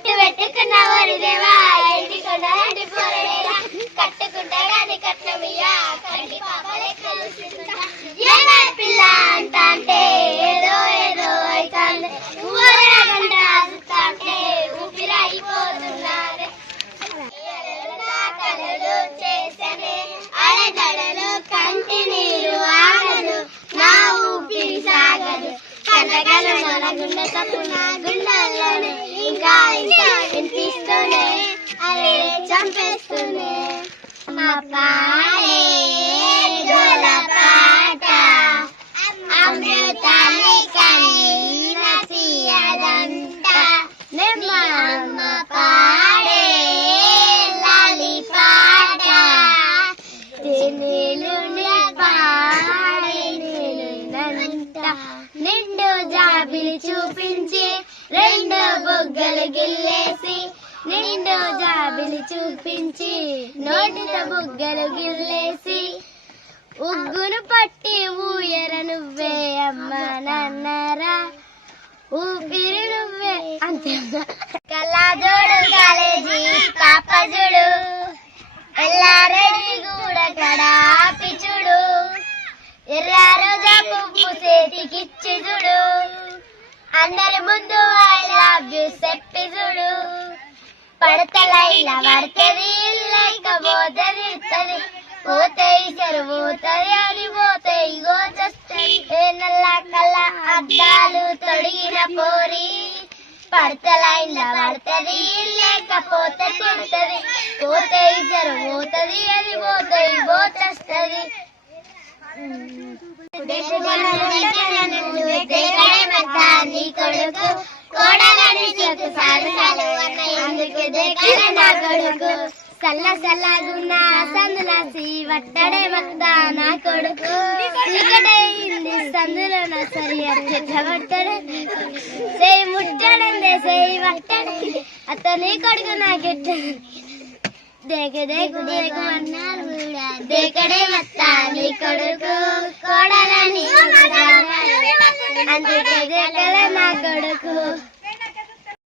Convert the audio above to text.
బొట్టు పెట్టుకున్న వరిదేవా ఇంటి కొండ పోరడేలా కట్టుకుంటా గాని కట్నమియ్యా కంటి పాపలే లెక్క చూసుకుంటా పిల్ల అంట అంటే ఏదో ఏదో అయితాంది. ఊరగంట అంటే ఊపిరైపోతున్నారే కలలు చేసనే అలజడలు కంటి నీరు ఆగదు. నా ఊపిరి సాగదు. కలగల నలగుండ తప్పు నా గుండెల్లోనే ఇంకా ఇంకా వినిపిస్తూనే అరే చంపేస్తూనే. మా పాడే గోల పాట అమృతాన్ని కనీన తీయదంట. మా అమ్మ పాడే లాలి పాట. తినులు పాడే నేనంట నిండు జాబిలి చూపించి రెండు బుగ్గలు గిల్లేసి నిండు జాబిలి చూపించి నోటితో బుగ్గలు గిల్లేసి ఉగ్గును పట్టి ఊయర నువ్వే అమ్మ నాన్నరా ఊపిరి నువ్వే అంతే కళ్ళజోడు కాలేజీ పాప చూడు ఎల్లారెడ్డి కూడా కడాపి చూడు ఎర్ర రోజా పువ్వు చేతికిచ్చి చూడు. అందరి ముందు ఐ లవ్ యు చెప్పి చూడు. పడతలైలా పడుతుంది లేకపోతుంది ఇస్తుంది పోతే ఇసరు పోతుంది అని పోతే ఇగో చస్తుంది ఏ నల్ల కళ్ళ అద్దాలు తొడిగిన పోరి. పడతలైలా పడుతుంది లేకపోతే కొడుతుంది. పోతే ఇసరు పోతుంది అది పోతే ఇగో చస్తుంది నీ కొడుకు. కోడలని నా కొడుకు. సల్ల సల్లగున్న సందులాసి వట్టడే మత్త నా కొడుకు. చీకటైంది సందులో నా సరి చేయి ముట్టడందే చేయి వట్టడే అతని కొడుకు నాకెట్ట. దేకు దేకు దేకు అన్నారు దేకడే మత్తా నీ కొడుకు. కోడలని మంచి కల నా కొడుకు.